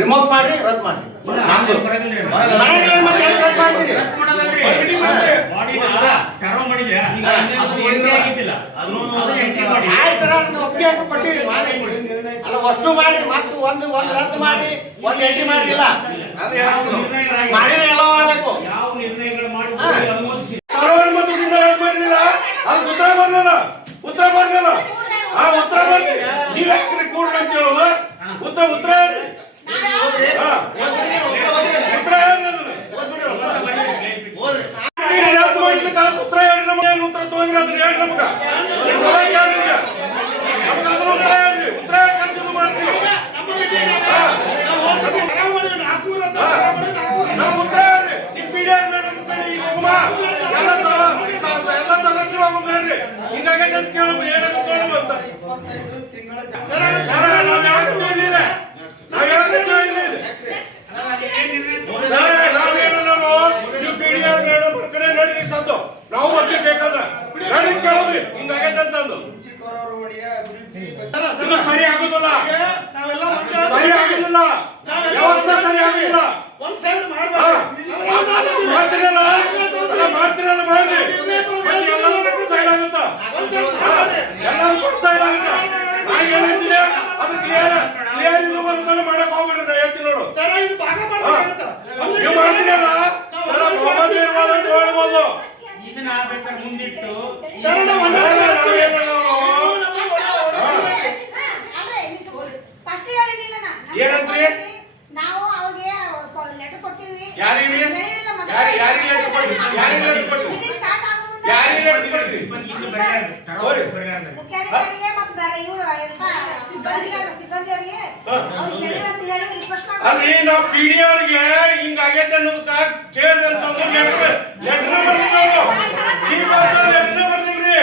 remove ಮಾಡಿ ರದ್ದು ಮಾಡಿ ಅಲ್ಲ ವಸ್ತು ಮಾಡಿ ಮತ್ತು ಒಂದು ರದ್ದು ಮಾಡಿ ಒಂದು ಎಂಟ್ರಿ ಮಾಡಿಲ್ಲ ಮಾಡಿದ್ರೆ ಎಲ್ಲ ಮಾಡಬೇಕು ಯಾವ ನಿರ್ಣಯಗಳು ಮಾಡಿ ಸರ್ವಾನುಮತದಿಂದ ರದ್ದು ಮಾಡಿಲ್ಲ ಅದು ಉತ್ತರ ಬರ್ಲಿಲ್ಲ ಆ ಉತ್ತರ ಬರ್ಲಿ ನೀವ್ ಯಾಕ್ರಿ ಕೂಡ್ ಅಂತ ಹೇಳೋದು ಉತ್ತರ ಉತ್ತರ ಉತ್ತರ ಹೇಳಿ ನಮಗೆ ಉತ್ತರ ತಗೊಂಡ್ರಿ ಅದನ್ನ ಹೇಳಿ ನಮಗ ಉತ್ತರ ಹೇಳ್ರಿ ಉತ್ತರ ಕನ್ಸಿಡರ್ ಮಾಡ್ರಿ ನಾವು ಉತ್ತರ ಹೇಳ್ರಿ ನಿಮ್ ಪೀಡಿಯಾರ್ ಮೇಡಮ್ ಈಗ ಎಲ್ಲ ಸದಸ್ಯರು ಹೋಗ್ಬೇಡ್ರಿ ಹಿಂಗಾಗಿ ಅಂತ ಕೇಳೋದು ಏನಾಗುತ್ತೆ ಅಂತ ನಾವು ಬರ್ತಿರ್ಬೇಕಾದ್ರೆ ನಡಿ ಕೇಳೋದು ಹಿಂಗಾಗೈತೆ ಅಂತಂದು ಇದು ಸರಿ ಆಗುದಿಲ್ಲ ಸರಿ ಆಗುದಿಲ್ಲ ವ್ಯವಸ್ಥೆ ಸರಿ ಆಗುದಿಲ್ಲ ಮಾಡ್ತಿರಲ್ಲ ಮಾಡ್ರಿ ಎಲ್ಲದಕ್ಕೂ ಸೈಡ್ ಆಗುತ್ತ ಎಲ್ಲದಕ್ಕೂ ಸೈಡ್ ಆಗುತ್ತ ನಾ ಹೇಳ್ತೀನಿ ಅದು ಕ್ಲಿಯರ್ ಇದು ಬರುತ್ತಲ್ಲ ಮಾಡಕ್ ಹೋಗ್ಬಿಡ್ರಿ ನಾ ಹೇಳ್ತೀನಿ ನೋಡು ನೀವು ಮಾಡ್ತೀರಲ್ಲ ಸರ ಇರ್ಬೋದು ಅಂತ ಹೇಳ್ಬೋದು ಇದನ್ನ ಬೇಕಾದ್ರೆ ಮುಂದಿಟ್ಟು ಏನಂತ್ರಿ ನಾವು ಅವ್ರಿಗೆ ಲೆಟರ್ ಕೊಟ್ಟಿವಿ ಯಾರಿಗೆ ಲೆಟರ್ ಕೊಟ್ಟಿ ಮುಖ್ಯಾಧಿಕಾರಿಗೆ ಮತ್ತು ಬೇರೆ ಇವರು ಸಿಬ್ಬಂದಿಯವರಿಗೆ ಅಲ್ರಿ ನಾವು ಪಿಡಿಆರ್ಗೆ ಹಿಂಗಾಗೈತೆ ಅನ್ನೋದಕ್ಕ ಕೇಳಿದಂತಂದು ಲೆಟರ್ ಬರ್ದಿದ್ದವ್ರು ಚೀಫ್ ಆಫೀಸರ್ ಲೆಟರ್ ಬರ್ದಿಲ್ರಿ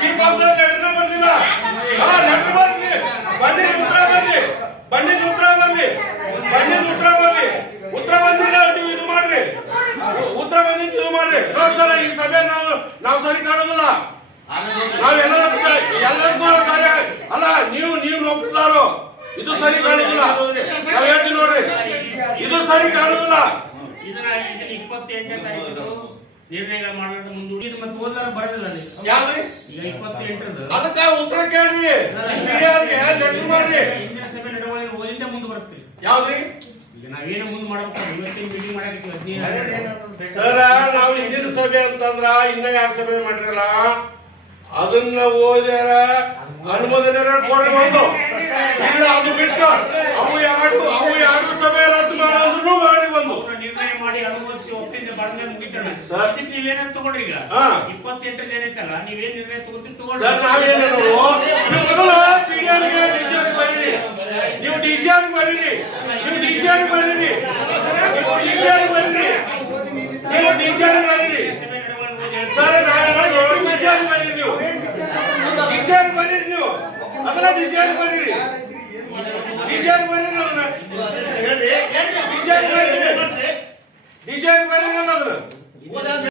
ಚೀಫ್ ಆಫೀಸರ್ ಲೆಟರ್ ಬರ್ದಿಲ್ಲ ಲೆಟರ್ ಬರ್ಲಿ ಬಂದಿದ್ದು ಉತ್ತರ ಬಂದಿಲ್ಲ ನೀವು ಇದು ಮಾಡ್ರಿ ಉತ್ತರ ಬಂದಿದ್ದು ಇದು ಮಾಡ್ರಿ ನೋಡ್ಸಲ್ಲ ಈ ಸಭೆ ನಾವು ಸರಿ ಕಾಣೋದಿಲ್ಲ ನಾವ್ ಎಲ್ಲರಿಗೂ ಸರಿ ಅಲ್ಲ ನೀವು ನೋಡ್ತಿದ್ದಾರೋ ಇದು ಸರಿ ಕಾಣುದಿಲ್ಲ ನಾವ್ ಹೇಳ್ತೀವಿ ನೋಡ್ರಿ ಇದು ಸರಿ ಕಾಣುದಿಲ್ಲ ಇದನ್ನ 28ನೇ ತಾರೀಕು ನಿರ್ಣಯಗಳು ಮಾಡೋದು ಮುಂದೂಡಿದ ಮತ್ತೆ ಓದ್ಲಾರ ಬರೋದಿಲ್ಲ ಯಾವ್ದ್ರಿ ಈಗ 28ರದ್ದು ಅದಕ್ಕ ಉತ್ತರ ಕೇಳ್ರಿ ಮೀಡಿಯಾಗೆ ಲೆಟರ್ ಮಾಡ್ರಿ ಇಂದಿನ ಸಭೆ ನಡವಳಿಕೆ ಓದಿಂದ ಮುಂದೆ ಬರುತ್ತೆ ಯಾವ್ದ್ರಿ ಈಗ ನಾವೇನು ಮುಂದೆ ಮಾಡಬೇಕು ಇವತ್ತಿನ ಮೀಟಿಂಗ್ ಮಾಡಕ್ಕೆ ಸರ ನಾವು ಇಂದಿನ ಸಭೆ ಅಂತಂದ್ರ ಇನ್ನ 2 ಸಭೆ ಮಾಡಿರಲ್ಲ ಅದನ್ನ ಓದ್ಯಾರ ಅನುಮೋದನೆ ಕೊಡ್ರಿ ಒಂದು ಇಲ್ಲ ಅದು ಬಿಟ್ಟು ಅವು ಎರಡು ಸಭೆ ರದ್ದು ಮಾಡೋದನ್ನು ಮಾಡಿ ಒಂದು ನಿರ್ಣಯ ಮಾಡಿ ಅನುಮೋದಿಸಿ ಒಪ್ಪಿಂದ ಬಡನೆ ಮುಗಿತಣ ಸರ್ ಅದಕ್ಕೆ ನೀವೇನಾದ್ರು ತಗೊಳ್ರಿ ಈಗ 28 ಏನೈತಲ್ಲ ನೀವೇನ್ ನಿರ್ಣಯ ತಗೋತೀರಿ ತಗೊಳ್ರಿ ಸರ್ ನಾವೇನು ಮೊದಲು ಪಿಡಿಆರ್ಗೆ ಡಿಸಿಆರ್ ಬರೀರಿ ನೀವು ಡಿಸಿಆರ್ ಬರೀರಿ ಸರ್ ಡಿಸಿಆರ್ ಬರೀರಿ ನೀವು ಅದನ್ನ ಡಿಸಿಆರ್ ಬರೀರಿ ಅದನ್ನ